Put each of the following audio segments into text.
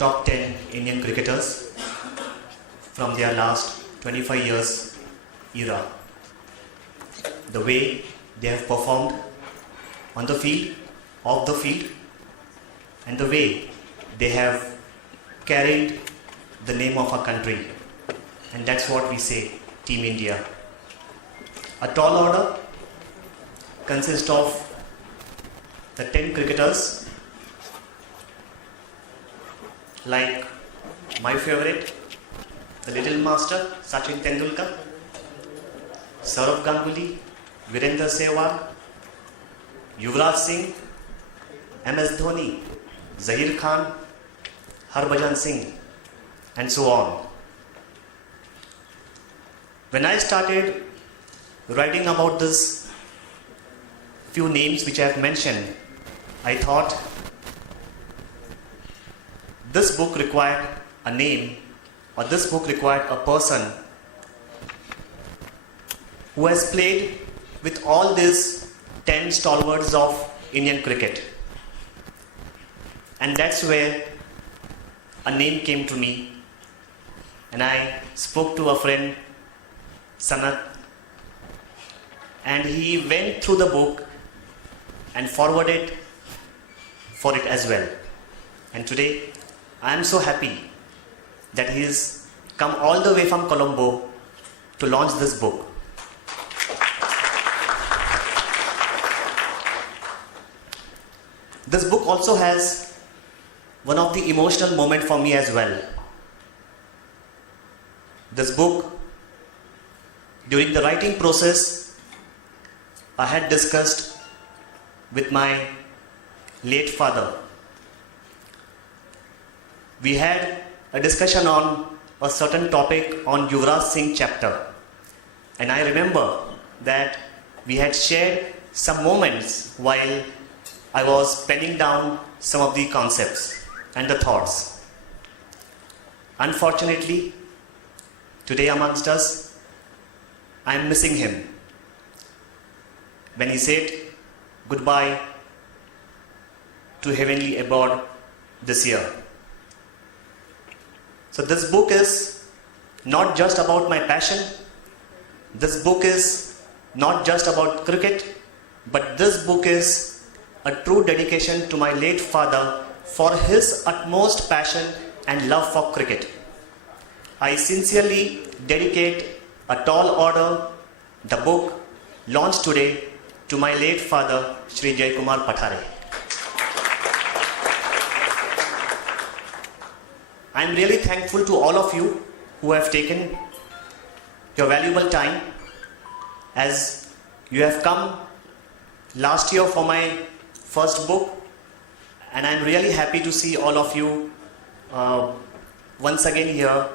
top 10 Indian cricketers from their last 25 years era. The way they have performed on the field, off the field, and the way they have carried the name of our country. And that's what we say, Team India. A tall order consists of the 10 cricketers like my favorite, the little master, Sachin Tendulkar, Saurav Ganguly, Virendra Sehwag, Yuvraj Singh, MS Dhoni, Zahir Khan, Harbhajan Singh, and so on. When I started writing about this few names which I have mentioned, I thought this book required a name, or this book required a person who has played with all these 10 stalwarts of Indian cricket. And that's where a name came to me, and I spoke to a friend, Sanath, and he went through the book and forwarded for it as well. And today I am so happy that he has come all the way from Colombo to launch this book. This book also has one of the emotional moments for me as well. This book, during the writing process, I had discussed with my late father. We had a discussion on a certain topic on Yuvraj Singh chapter, and I remember that we had shared some moments while I was penning down some of the concepts and the thoughts. Unfortunately, today amongst us, I am missing him. When he said goodbye to heavenly abode this year. So this book is not just about my passion. This book is not just about cricket, but this book is a true dedication to my late father for his utmost passion and love for cricket. I sincerely dedicate a tall order, the book launched today, to my late father, Shri Jayakumar Pathare. I am really thankful to all of you who have taken your valuable time, as you have come last year for my first book, and I am really happy to see all of you once again here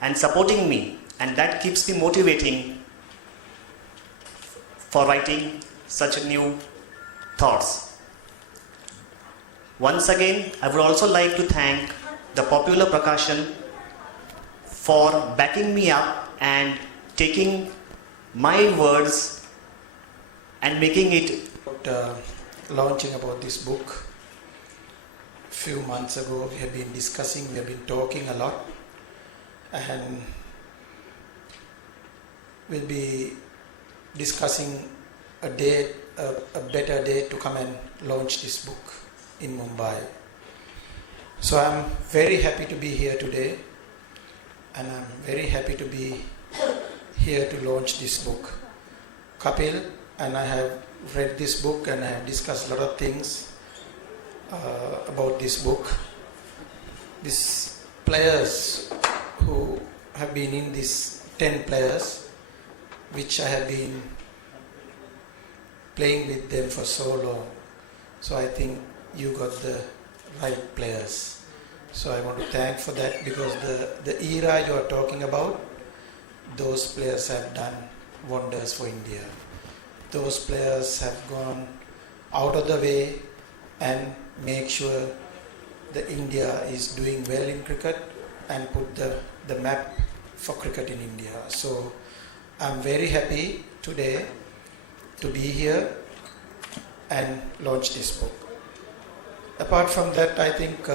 and supporting me, and that keeps me motivating for writing such new thoughts. Once again, I would also like to thank the Popular Prakashan for backing me up and taking my words and making it. Launching about this book, few months ago we have been discussing, we have been talking a lot, and we'll be discussing a date, a better date to come and launch this book in Mumbai. So I'm very happy to be here today, and I'm very happy to be here to launch this book. Kapil and I have read this book, and I have discussed a lot of things about this book. These players who have been in these 10 players, which I have been playing with them for so long. So I think you got the right players. So I want to thank for that, because the era you are talking about, those players have done wonders for India. Those players have gone out of the way and make sure that India is doing well in cricket and put the map for cricket in India. So I'm very happy today to be here and launch this book. Apart from that, I think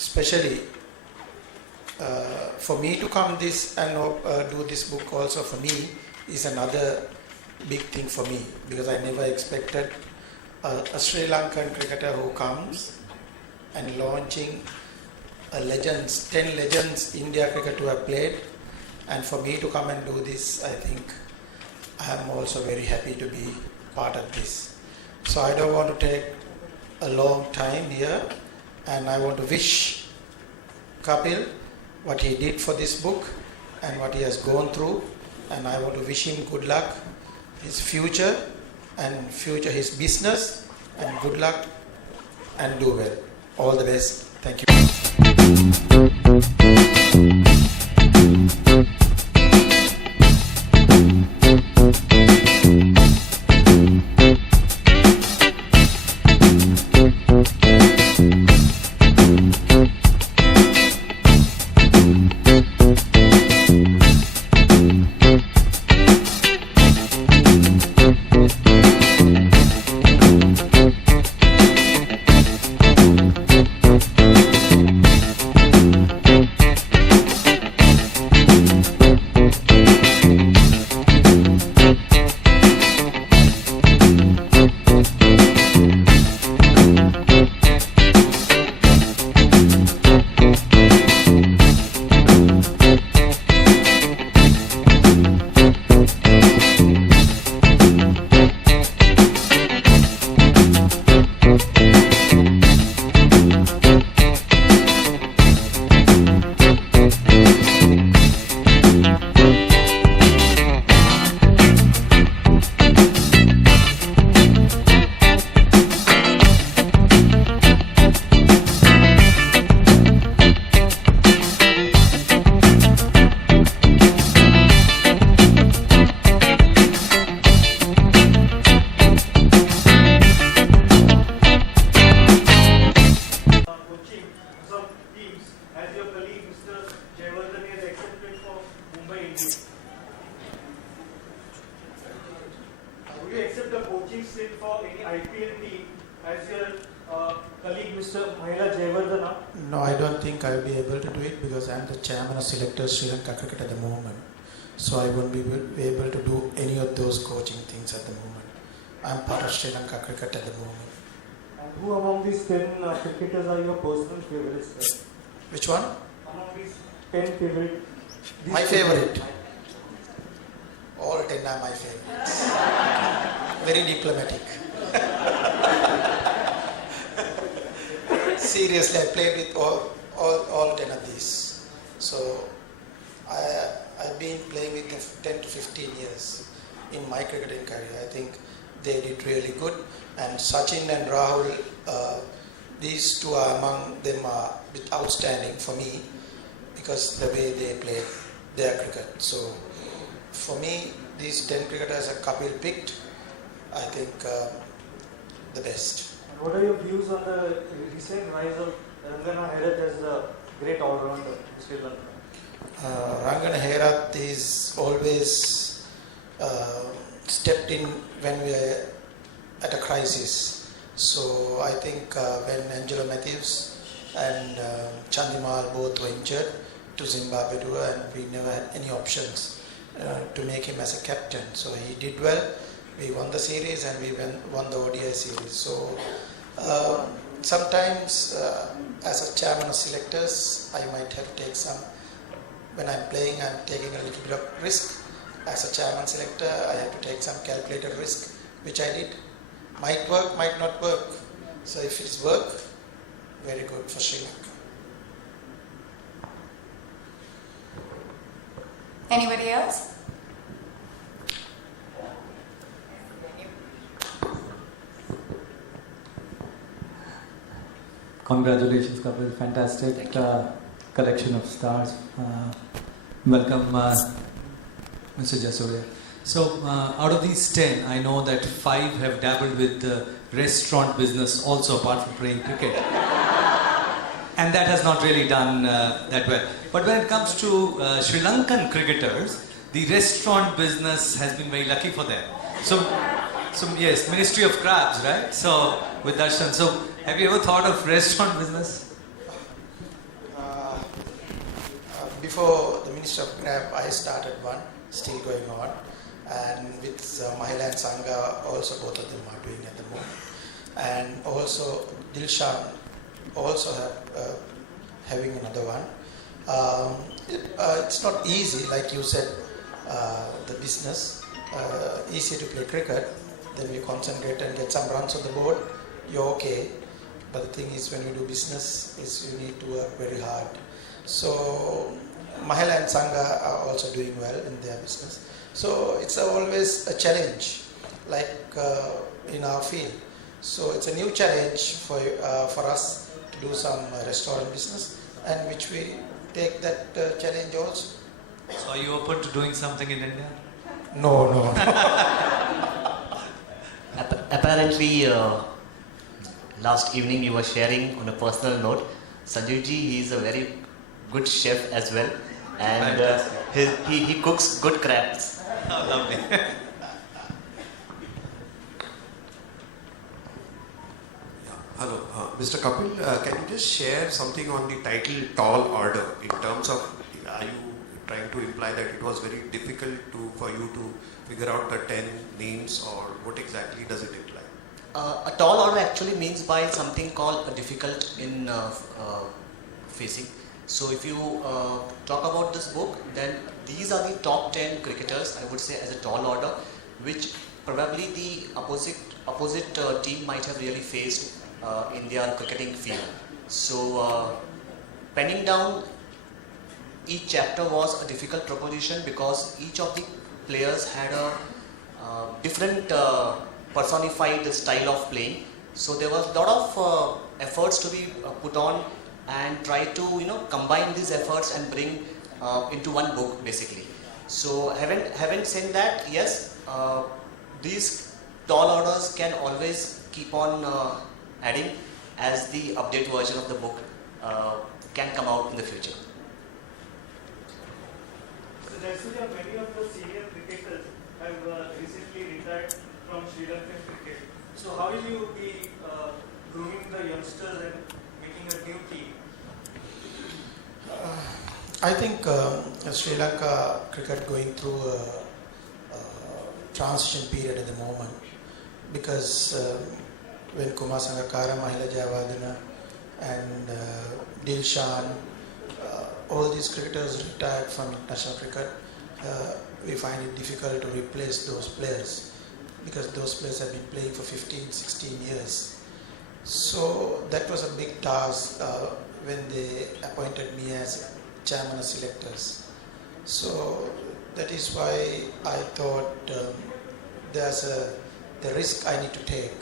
especially for me to come this and do this book also for me is another big thing for me, because I never expected a Sri Lankan cricketer who comes and launching a 10 legends India cricket to have played, and for me to come and do this, I think I am also very happy to be part of this. So I don't want to take a long time here, and I want to wish Kapil what he did for this book and what he has gone through, and I want to wish him good luck, his future his business, and good luck and do well. All the best. Thank you. Would you accept the coaching stint for any IPL team as your colleague Mr. Mahela Jayawardena? No, I don't think I'll be able to do it because I'm the chairman of selectors Sri Lanka cricket at the moment. So I won't be able to do any of those coaching things at the moment. I'm part of Sri Lanka cricket at the moment. And who among these 10 cricketers are your personal favorites? Sir? Which one? Among these 10 favorites. My favorite. All 10 are my favorites. Very diplomatic. Seriously, I played with all 10 of these. So I've been playing with them 10 to 15 years in my cricketing career. I think they did really good. And Sachin and Rahul, these two are among them are outstanding for me because the way they play their cricket. So for me, these 10 cricketers that Kapil picked, I think the best. And what are your views on the recent rise of Rangana Herath as the great all-rounder in Sri Lanka? Rangana Herath is always stepped in when we are at a crisis. So I think when Angelo Matthews and Chandimal both were injured to Zimbabwe tour, and we never had any options to make him as a captain. So he did well. We won the series and we won the ODI series. So sometimes as a chairman of selectors, I might have to take some, when I'm playing, I'm taking a little bit of risk. As a chairman selector, I have to take some calculated risk, which I did. Might work, might not work. So if it's work, very good for Sri Lanka. Anybody else? Congratulations, Kapil. Fantastic collection of stars. Welcome, Mr. Jayasuriya. So, out of these 10, I know that 5 have dabbled with the restaurant business also, apart from playing cricket. And that has not really done that well. But when it comes to Sri Lankan cricketers, the restaurant business has been very lucky for them. So yes, Ministry of Crabs, right? So, with Darshan. So, have you ever thought of restaurant business? before the Minister of GRAP, I started one, still going on. And with Mahila and Sangha, also both of them are doing at the moment. And also Dilshan also having another one. It's not easy, like you said, the business. Easier to play cricket, then you concentrate and get some runs on the board, you're okay. But the thing is, when you do business, is you need to work very hard. So Mahila and Sangha are also doing well in their business. So it's always a challenge, like in our field. So it's a new challenge for us to do some restaurant business, and which we take that challenge also. So are you open to doing something in India? No, no. Apparently, last evening you were sharing on a personal note. Sanjeev ji, he is a very good chef as well, and he cooks good crabs. Oh, lovely. Hello, Mr. Kapil, can you just share something on the title Tall Order in terms of, are you trying to imply that it was very difficult for you to figure out the 10 names, or what exactly does it imply? A tall order actually means by something called a difficult in facing. So if you talk about this book, then these are the top 10 cricketers, I would say, as a tall order, which probably the opposite team might have really faced in their cricketing field. So penning down each chapter was a difficult proposition, because each of the players had a different personified style of playing. So there was a lot of efforts to be put on, and try to combine these efforts and bring into one book basically. So having said that, yes, these tall orders can always keep on adding as the update version of the book can come out in the future. So Jayasuriya, many of the senior cricketers have recently retired from Sri Lankan cricket. So how will you be grooming the youngsters and making a new team? I think Sri Lanka cricket going through a transition period at the moment, because when Kumar Sangakkara, Mahila Jayawardena and Dilshan, all these cricketers retired from international cricket, we find it difficult to replace those players, because those players have been playing for 15, 16 years. So that was a big task when they appointed me as chairman of selectors. So that is why I thought there's the risk I need to take,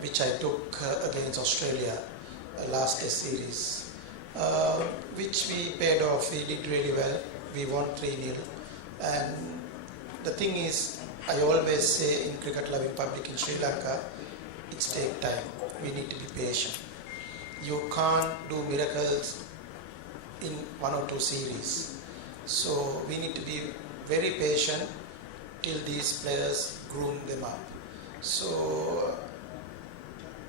which I took against Australia last Test series, which we paid off. We did really well. We won 3-0. And the thing is, I always say in cricket loving public in Sri Lanka, it's take time. We need to be patient. You can't do miracles in 1 or 2 series. So we need to be very patient till these players groom them up. So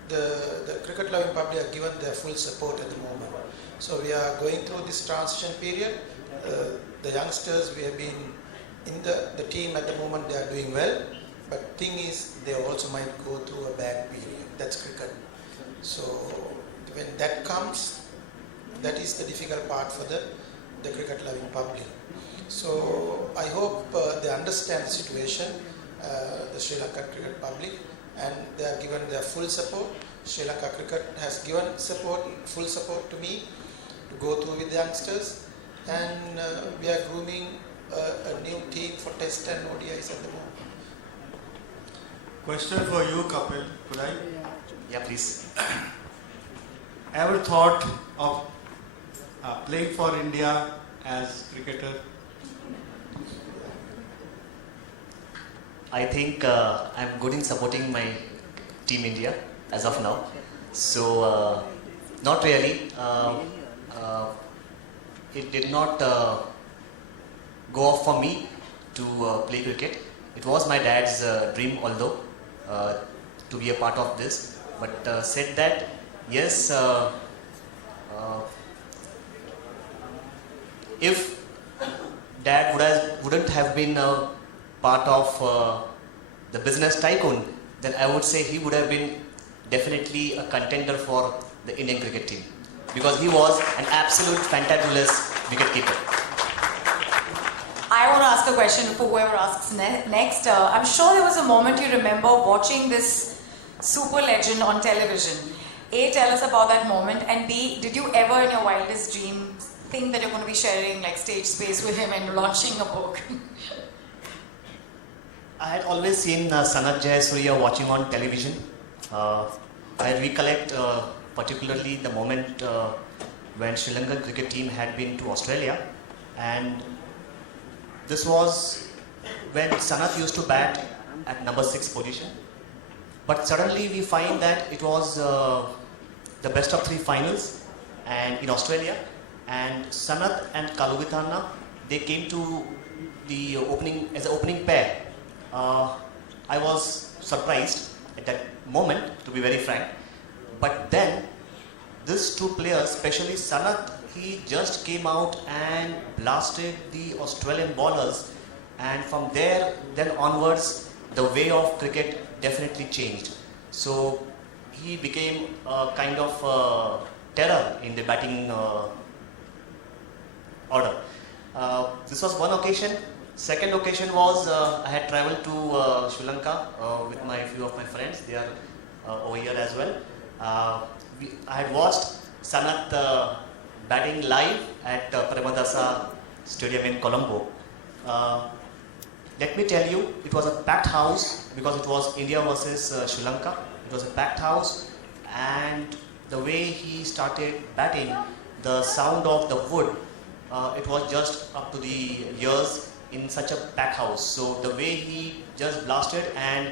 the cricket loving public are given their full support at the moment. So we are going through this transition period. The youngsters, we have been in the team at the moment, they are doing well. But thing is, they also might go through a bad period. That's cricket. So when that comes, that is the difficult part for the cricket loving public. So I hope they understand the situation, the Sri Lankan cricket public, and they are given their full support. Sri Lanka cricket has given full support to me to go through with the youngsters, and we are grooming a new team for Test and ODIs at the moment. Question for you, Kapil. Could I? Yeah, please. Ever thought of playing for India as cricketer? I think I'm good in supporting my Team India as of now. So, not really. It did not go off for me to play cricket. It was my dad's dream, although, to be a part of this. But said that, yes, if Dad wouldn't have been a part of the business tycoon, then I would say he would have been definitely a contender for the Indian cricket team, because he was an absolute fantabulous wicketkeeper. I want to ask a question for whoever asks next. I'm sure there was a moment you remember watching this super legend on television. A, tell us about that moment, and B, did you ever in your wildest dreams think that you're going to be sharing like stage space with him and launching a book? I had always seen Sanath Jayasuriya watching on television. I recollect particularly the moment when Sri Lankan cricket team had been to Australia, and this was when Sanath used to bat at number 6 position. But suddenly we find that it was the best of 3 finals and in Australia, and Sanath and Kaluvitana, they came to the opening as an opening pair. I was surprised at that moment, to be very frank. But then these 2 players, especially Sanath, he just came out and blasted the Australian bowlers, and from there then onwards the way of cricket definitely changed. So he became a kind of terror in the batting order. This was one occasion. Second occasion was I had travelled to Sri Lanka with few of my friends. They are over here as well. I had watched Sanath batting live at Premadasa Stadium in Colombo. Let me tell you, it was a packed house because it was India versus Sri Lanka. It was a packed house, and the way he started batting, the sound of the wood, it was just up to the ears in such a packed house. So the way he just blasted, and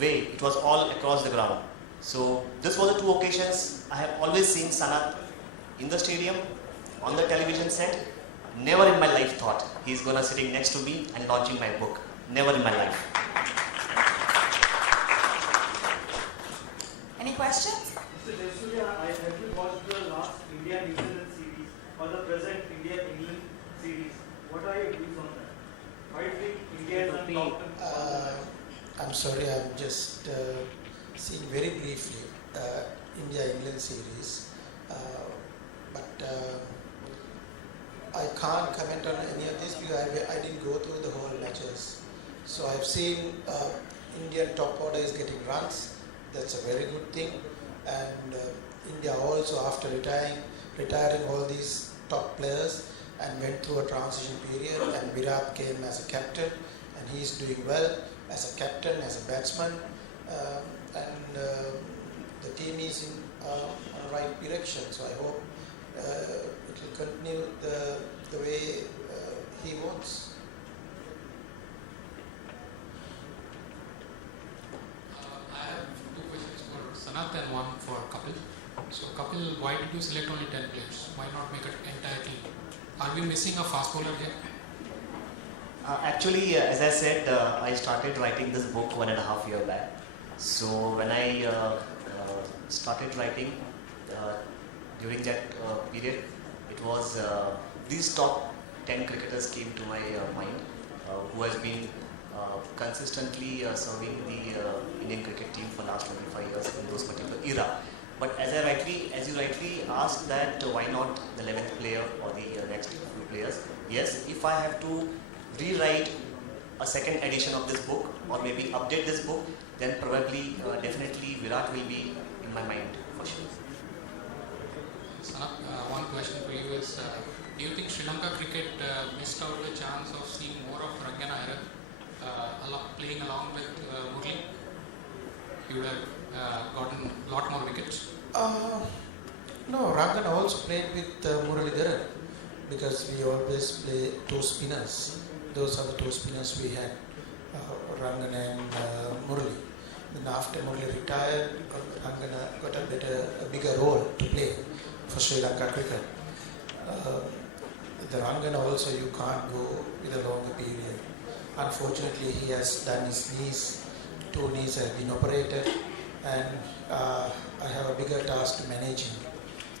it was all across the ground. So this was the 2 occasions I have always seen Sanath in the stadium, on the television set. Never in my life thought he's gonna sitting next to me and launching my book. Never in my life. Any questions? Mr. Jayasuriya, have you watched the last India-New Zealand series or the present India-England series? What are your views on that? Why do you think India is on top? I'm sorry, I'm just seeing very briefly India-England series, but I can't comment on any of this because I didn't go through the whole matches. So I've seen Indian top order is getting runs. That's a very good thing. And India also, after retiring all these top players, and went through a transition period, and Virat came as a captain, and he's doing well as a captain, as a batsman, and the team is in the right direction. So I hope it will continue the way he wants. I have 2 questions for Sanath and one for Kapil. So Kapil, why did you select only 10 players? Why not make an entire team? Are we missing a fast bowler here? Actually, as I said, I started writing this book 1.5 years back. So when I started writing, during that period, it was these top 10 cricketers came to my mind, who has been consistently serving the Indian cricket team for last 25 years in those particular era. But as you rightly asked that why not the 11th player or the next few players? Yes, if I have to rewrite a second edition of this book or maybe update this book, then probably definitely Virat will be in my mind for sure. Sanath, one question for you is, do you think Sri Lanka cricket missed out the chance of seeing more of Rangana playing along with Murli? He would have gotten a lot more wickets. No, Rangana also played with Muralidharan, because we always play 2 spinners. Those are the 2 spinners we had, Rangana and Murali. Then after Murali retired, Rangana got a bigger role to play for Sri Lanka cricket. The Rangana also you can't go with a longer period. Unfortunately, he has done his knees. 2 knees have been operated, and I have a bigger task to manage him.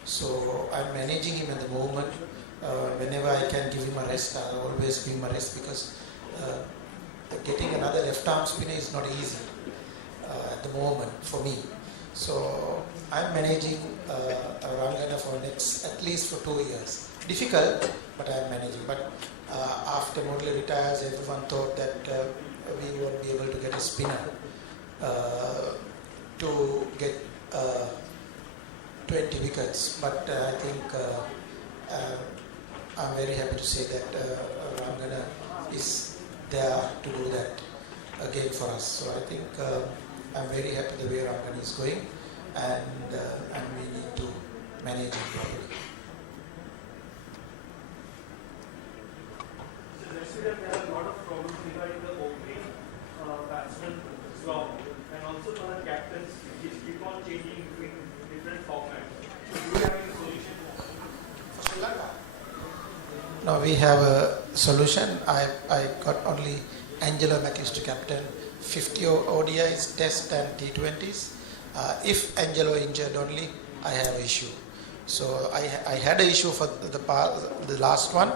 So I'm managing him at the moment. Whenever I can give him a rest, I'll always give him a rest because getting another left arm spinner is not easy at the moment for me. So I'm managing Rangana for next at least for 2 years. Difficult, but I'm managing. But after Murali retires, everyone thought that we won't be able to get a spinner to get 20 wickets. But I think I'm very happy to say that Rangana is there to do that again for us. So I think I'm very happy the way Rangana is going, and we need to manage it properly. So Jayasuriya, there are a lot of problems regarding the opening batsman slot and also for the captains which keep on changing between different formats. So do you have any solution for Sri Lanka? Now we have a solution. I got only Angelo Mackies to captain 50 ODIs, Test and T20s. If Angelo injured only, I have an issue. So I had an issue for the last one.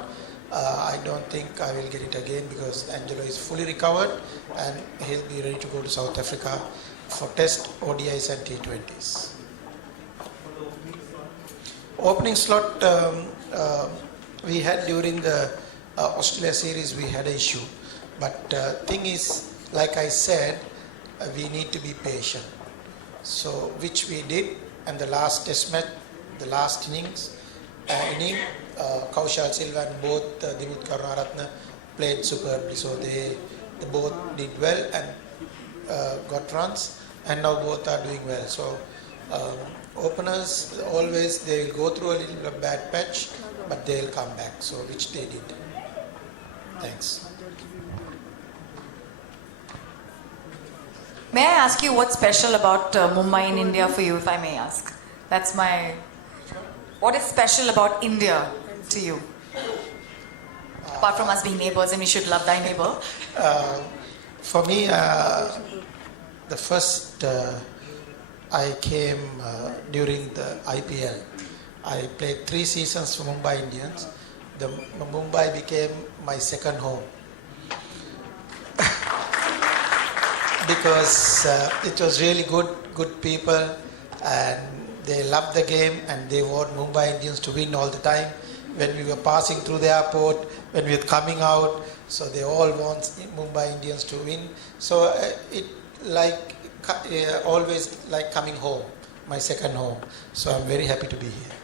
I don't think I will get it again because Angelo is fully recovered and he'll be ready to go to South Africa for Test, ODIs and T20s. Opening slot, we had during the Australia series, we had an issue. But thing is, like I said, we need to be patient. So, which we did, and the last test match, the last inning, Kaushal Silva and both Dimit Karunaratne played superbly. So they both did well and got runs, and now both are doing well. So openers always they will go through a little bit of bad patch, but they will come back. So which they did. Thanks. May I ask you what's special about Mumbai in India for you, if I may ask? That's my... What is special about India to you? Apart from us being neighbors and we should love thy neighbor. For me, the first I came during the IPL. I played 3 seasons for Mumbai Indians. The Mumbai became my second home. Because it was really good people, and they loved the game, and they want Mumbai Indians to win all the time. When we were passing through the airport, when we were coming out, so they all want Mumbai Indians to win. So it always like coming home, my second home. So I'm very happy to be here.